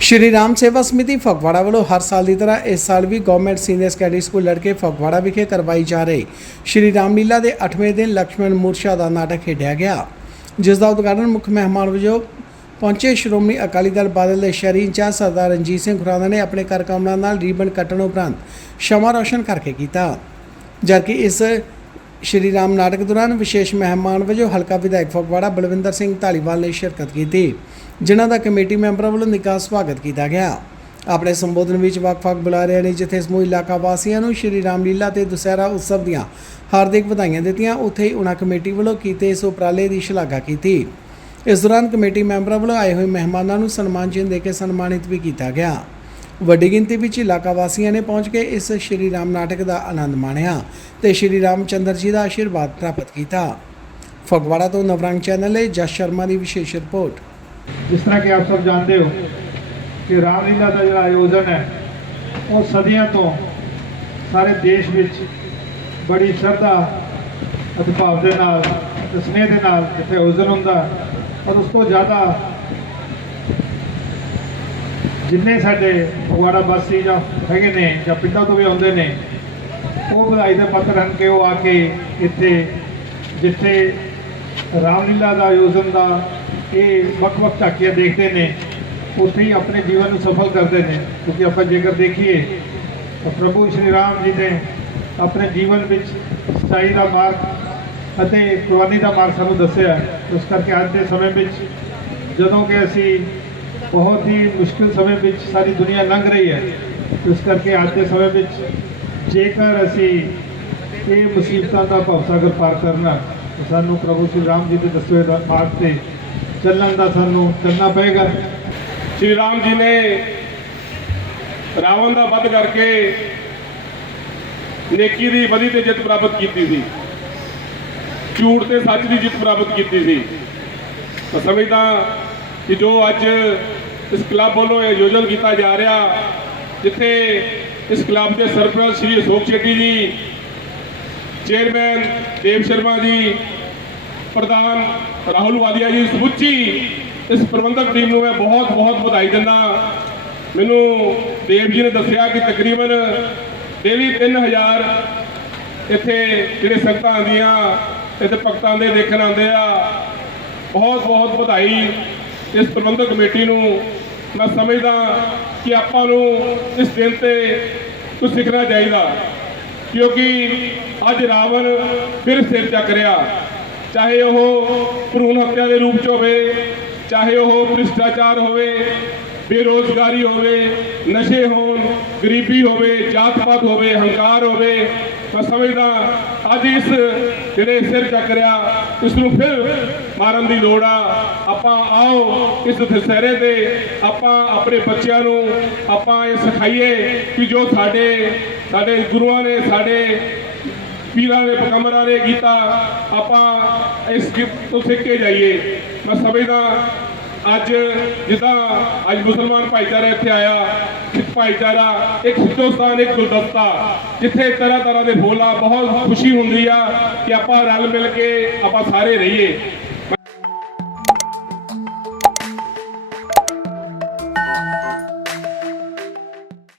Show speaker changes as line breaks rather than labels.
ਸ਼੍ਰੀ ਰਾਮ ਸੇਵਾ ਸਮਿਤੀ ਫਗਵਾੜਾ ਵੱਲੋਂ ਹਰ ਸਾਲ ਦੀ ਤਰ੍ਹਾਂ ਇਸ ਸਾਲ ਵੀ ਗਵਰਨਮੈਂਟ ਸੀਨੀਅਰ ਸੈਕੰਡਰੀ ਸਕੂਲ ਲੜਕੇ ਫਗਵਾੜਾ ਵਿਖੇ ਕਰਵਾਈ ਜਾ ਰਹੀ। ਸ਼੍ਰੀ ਰਾਮ ਲੀਲਾ ਦੇ 8ਵੇਂ ਦਿਨ ਲਕਸ਼ਮਣ ਮੂਰਛਾ ਦਾ ਨਾਟਕ ਖੇਡਿਆ ਗਿਆ। ਜਿਸ ਦਾ ਉਦਘਾਟਨ ਮੁੱਖ ਮਹਿਮਾਨ ਵਜੋਂ ਪਹੁੰਚੇ ਸ਼੍ਰੋਮਣੀ ਅਕਾਲੀ ਦਲ ਬਾਦਲ ਦੇ ਸ਼ਹਿਰੀ ਇੰਚਾਰਜ ਸਰਦਾਰ ਰਣਜੀਤ ਸਿੰਘ ਖੁਰਾਨਾ ਨੇ ਆਪਣੇ ਕਾਰਕੁਨਾਂ ਨਾਲ ਰੀਬਨ ਕੱਟਣ ਉਪਰੰਤ ਸ਼ਮਾ ਰੋਸ਼ਨ ਕਰਕੇ ਕੀਤਾ। ਜਦਕਿ ਇਸ ਸ਼੍ਰੀ ਰਾਮ ਨਾਟਕ ਦੌਰਾਨ ਵਿਸ਼ੇਸ਼ ਮਹਿਮਾਨ ਵਜੋਂ ਹਲਕਾ ਵਿਧਾਇਕ ਫਗਵਾੜਾ ਬਲਵਿੰਦਰ ਸਿੰਘ ਢਾਲੀਵਾਲ ਨੇ ਸ਼ਿਰਕਤ ਕੀਤੀ, ਜਿਨ੍ਹਾਂ ਦਾ ਕਮੇਟੀ ਮੈਂਬਰਾਂ ਵੱਲੋਂ ਨਿੱਘਾ ਸਵਾਗਤ ਕੀਤਾ ਗਿਆ। ਆਪਣੇ ਸੰਬੋਧਨ ਵਿੱਚ ਵੱਖ-ਵੱਖ ਬੁਲਾਰਿਆਂ ਨੇ ਜਿੱਥੇ ਸਮੂਹ ਇਲਾਕਾ ਵਾਸੀਆਂ ਨੂੰ ਸ਼੍ਰੀ ਰਾਮ ਲੀਲਾ ਤੇ ਦੁਸਹਿਰਾ ਉਤਸਵ ਦੀਆਂ ਹਾਰਦਿਕ ਵਧਾਈਆਂ ਦਿੱਤੀਆਂ। ਉੱਥੇ ਹੀ ਉਨ੍ਹਾਂ ਕਮੇਟੀ ਵੱਲੋਂ ਕੀਤੇ ਇਸ ਉਪਰਾਲੇ ਦੀ ਸ਼ਲਾਘਾ ਕੀਤੀ। ਇਸ ਦੌਰਾਨ ਕਮੇਟੀ ਮੈਂਬਰਾਂ ਵੱਲੋਂ ਆਏ ਹੋਏ ਮਹਿਮਾਨਾਂ ਨੂੰ ਸਨਮਾਨ ਚਿੰਨ੍ਹ ਦੇ ਕੇ ਸਨਮਾਨਿਤ ਵੀ ਕੀਤਾ ਗਿਆ। ਵੱਡੀ ਗਿਣਤੀ ਵਿੱਚ ਇਲਾਕਾ ਵਾਸੀਆਂ ਨੇ ਪਹੁੰਚ ਕੇ ਇਸ ਸ਼੍ਰੀ ਰਾਮ ਨਾਟਕ ਦਾ ਆਨੰਦ ਮਾਣਿਆ ਤੇ ਸ਼੍ਰੀ ਰਾਮ ਚੰਦਰ ਜੀ ਦਾ ਆਸ਼ੀਰਵਾਦ ਪ੍ਰਾਪਤ ਕੀਤਾ। ਫਗਵਾੜਾ ਤੋਂ ਨਵਰੰਗ ਚੈਨਲ ਲਈ ਜਸ ਸ਼ਰਮਾ ਦੀ ਵਿਸ਼ੇਸ਼ ਰਿਪੋਰਟ।
ਜਿਸ ਤਰ੍ਹਾਂ ਕਿ ਆਪ ਸਭ ਜਾਣਦੇ ਹੋ ਕਿ ਰਾਮਲੀਲਾ ਦਾ ਜਿਹੜਾ ਆਯੋਜਨ ਹੈ, ਉਹ ਸਦੀਆਂ ਤੋਂ ਸਾਰੇ ਦੇਸ਼ ਵਿੱਚ ਬੜੀ ਸ਼ਰਧਾ ਅਤੇ ਭਾਵ ਦੇ ਨਾਲ ਤੇ ਸਨੇਹ ਦੇ ਨਾਲ ਇੱਥੇ ਆਯੋਜਨ ਹੁੰਦਾ ਔਰ ਉਸ ਤੋਂ ਜ਼ਿਆਦਾ ਜਿੰਨੇ ਸਾਡੇ ਫਗਵਾੜਾ ਵਾਸੀ ਜਾਂ ਹੈਗੇ ਨੇ ਜਾਂ ਪਿੰਡਾਂ ਤੋਂ ਵੀ ਆਉਂਦੇ ਨੇ, ਉਹ ਵਧਾਈ ਦੇ ਪੱਤਰ ਹਨ ਕਿ ਉਹ ਆ ਕੇ ਇੱਥੇ, ਜਿੱਥੇ ਰਾਮਲੀਲਾ ਦਾ ਆਯੋਜਨ ਦਾ ਇਹ ਵੱਖ-ਵੱਖ ਝਾਕੀਆਂ ਦੇਖਦੇ ਨੇ, ਉੱਥੇ ਹੀ ਆਪਣੇ ਜੀਵਨ ਨੂੰ ਸਫਲ ਕਰਦੇ ਨੇ ਕਿਉਂਕਿ ਆਪਾਂ ਜੇਕਰ ਦੇਖੀਏ, ਤਾਂ ਪ੍ਰਭੂ ਸ਼੍ਰੀ ਰਾਮ ਜੀ ਨੇ ਆਪਣੇ ਜੀਵਨ ਵਿੱਚ ਸੱਚਾਈ ਦਾ ਮਾਰਗ ਅਤੇ ਕੁਰਬਾਨੀ ਦਾ ਮਾਰਗ ਸਾਨੂੰ ਦੱਸਿਆ ਹੈ। ਇਸ ਕਰਕੇ ਅੱਜ ਦੇ ਸਮੇਂ ਵਿੱਚ ਜਦੋਂ ਕਿ ਅਸੀਂ ਬਹੁਤ ਹੀ ਮੁਸ਼ਕਿਲ ਸਮੇਂ ਵਿੱਚ ਸਾਰੀ ਦੁਨੀਆ ਲੰਘ ਰਹੀ ਹੈ। ਇਸ ਕਰਕੇ ਅੱਜ ਦੇ ਸਮੇਂ ਵਿੱਚ ਜੇਕਰ ਅਸੀਂ ਇਹ ਮੁਸੀਬਤਾਂ ਦਾ ਭਵਸਾਗਰ ਪਾਰ ਕਰਨਾ ਸਾਨੂੰ ਪ੍ਰਭੂ ਸ਼੍ਰੀ ਰਾਮ ਜੀ ਦੇ ਦੱਸੇ ਹੋਏ ਦਾ ਮਾਰਗ ਤੇ ਚੱਲਣ ਦਾ ਸਾਨੂੰ ਚੱਲਣਾ ਪਏਗਾ।
ਸ਼੍ਰੀ ਰਾਮ ਜੀ ਨੇ ਰਾਵਣ ਦਾ ਵੱਧ ਕਰਕੇ ਨੇਕੀ ਦੀ ਬਲੀ ਤੇ ਜਿੱਤ ਪ੍ਰਾਪਤ ਕੀਤੀ ਸੀ। ਝੂਠ ਤੇ ਸੱਚ ਦੀ ਜਿੱਤ ਪ੍ਰਾਪਤ ਕੀਤੀ ਸੀ। ਤਾਂ ਸਮਝਦਾ ਕਿ ਜੋ ਅੱਜ ਇਸ ਕਲੱਬ ਵੱਲੋਂ ਇਹ ਆਯੋਜਨ ਕੀਤਾ ਜਾ ਰਿਹਾ, ਜਿੱਥੇ ਇਸ ਕਲੱਬ ਦੇ ਸਰਪ੍ਰਸਤ ਸ਼੍ਰੀ ਅਸ਼ੋਕ ਸ਼ੈੱਟੀ ਜੀ, ਚੇਅਰਮੈਨ ਦੇਵ ਸ਼ਰਮਾ ਜੀ, ਪ੍ਰਧਾਨ ਰਾਹੁਲ ਵਾਲੀਆ ਜੀ ਸਮੁੱਚੀ ਇਸ ਪ੍ਰਬੰਧਕ ਟੀਮ ਨੂੰ ਮੈਂ ਬਹੁਤ ਬਹੁਤ ਵਧਾਈ ਦਿੰਦਾ। ਮੈਨੂੰ ਦੇਵ ਜੀ ਨੇ ਦੱਸਿਆ ਕਿ ਤਕਰੀਬਨ ਡੇਲੀ 3000 ਇੱਥੇ ਜਿਹੜੇ ਸੰਗਤਾਂ ਆਉਂਦੀਆਂ, ਇੱਥੇ ਭਗਤਾਂ ਦੇ ਦੇਖਣ ਆਉਂਦੇ ਆ। ਬਹੁਤ ਬਹੁਤ ਵਧਾਈ ਇਸ ਪ੍ਰਬੰਧਕ ਕਮੇਟੀ ਨੂੰ ਮੈਂ ਸਮਝਦਾ ਕਿ ਆਪਾਂ ਨੂੰ ਇਸ ਦਿਨ ਤੇ ਕੁਝ ਸਿੱਖਣਾ ਚਾਹੀਦਾ। ਕਿਉਂਕਿ ਅੱਜ ਰਾਵਣ ਫਿਰ ਸਿਰ ਚੱਕ ਰਿਹਾ। ਚਾਹੇ ਉਹ ਭਰੂਣ ਹੱਤਿਆ ਦੇ ਰੂਪ ਚ ਹੋਵੇ, ਚਾਹੇ ਉਹ ਭ੍ਰਿਸ਼ਟਾਚਾਰ ਹੋਵੇ ਬੇਰੋਜ਼ਗਾਰੀ ਹੋਵੇ, ਨਸ਼ੇ ਹੋਣ, ਗਰੀਬੀ ਹੋਵੇ ਜਾਤ ਪਾਤ ਹੋਵੇ, ਹੰਕਾਰ ਹੋਵੇ, ਮੈਂ ਸਮਝਦਾ ਅੱਜ ਇਸ ਜਿਹੜੇ ਸਿਰ ਚੱਕ ਰਿਹਾ, ਇਸ ਨੂੰ ਫਿਰ ਮਾਰਨ ਦੀ ਲੋੜ ਆ। ਆਪਾਂ ਆਓ ਇਸ ਦਸਹਿਰੇ ਤੇ ਆਪਾਂ ਆਪਣੇ ਬੱਚਿਆਂ ਨੂੰ ਆਪਾਂ ਇਹ ਸਿਖਾਈਏ ਕਿ ਜੋ ਸਾਡੇ ਸਾਡੇ ਗੁਰੂਆਂ ਨੇ, ਸਾਡੇ ਪੀਰਾਂ ਨੇ ਪਕੰਬਰਾਂ ਨੇ ਕੀਤਾ, ਆਪਾਂ ਇਸ ਤੋਂ ਸਿੱਖ ਕੇ ਜਾਈਏ। ਮੈਂ ਸਮਝਦਾ ਅੱਜ ਜਿੱਦਾਂ ਅੱਜ ਮੁਸਲਮਾਨ ਭਾਈਚਾਰਾ ਇੱਥੇ ਆਇਆ ਸਿੱਖ ਭਾਈਚਾਰਾ, ਇੱਕ ਹਿੰਦੁਸਤਾਨ, ਇੱਕ ਗੁਲਦਸਤਾ, ਜਿੱਥੇ ਤਰ੍ਹਾਂ ਤਰ੍ਹਾਂ ਦੇ ਫੁੱਲ ਆ ਬਹੁਤ ਖੁਸ਼ੀ ਹੁੰਦੀ ਆ ਕਿ ਆਪਾਂ ਰਲ ਮਿਲ ਕੇ ਆਪਾਂ ਸਾਰੇ ਰਹੀਏ।